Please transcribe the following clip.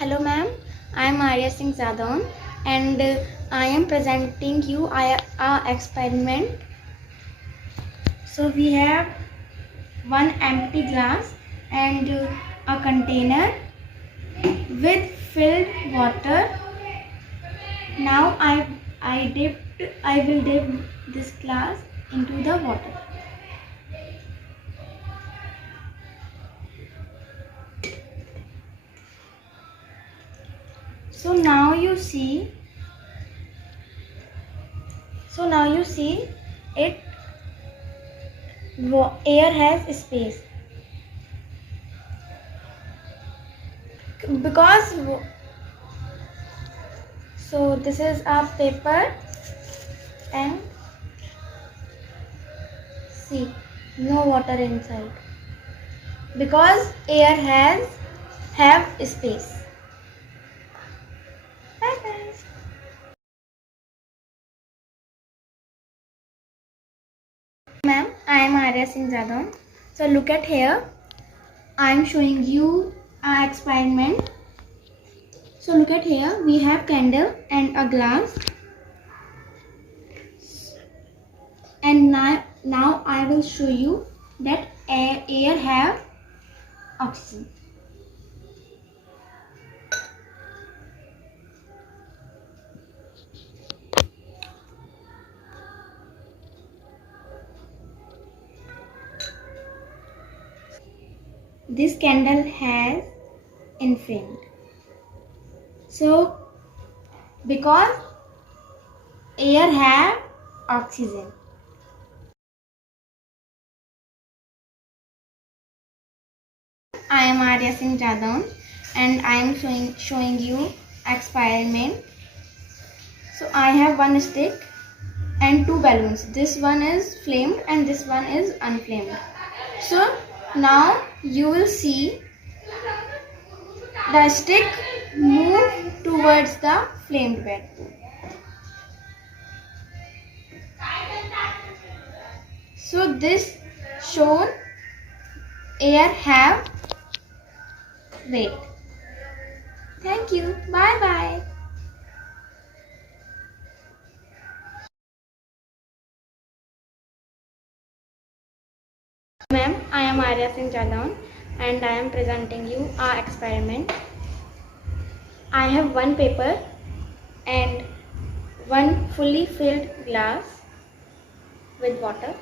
Hello ma'am, I am Arya Singh Jadaun and I am presenting you our experiment. So we have one empty glass and a container with filled water. Now I will dip this glass into the water. So now you see it air has space because so this is a paper and see no water inside because air have space. Bye guys. Ma'am, I am Arya Singh Jadaun. So look at here. I am showing you an experiment. So look at here. We have candle and a glass. And now I will show you that air have oxygen. This candle has inflamed. So because air have oxygen. I am Arya Singh Jadaun and I am showing you experiment. So I have one stick and two balloons. This one is flamed and this one is unflamed. So now you will see the stick move towards the flamed bed. So this shown air have weight. Thank you. Bye bye. Ma'am, I am Arya Singh Jadaun and I am presenting you our experiment. I have one paper and one fully filled glass with water.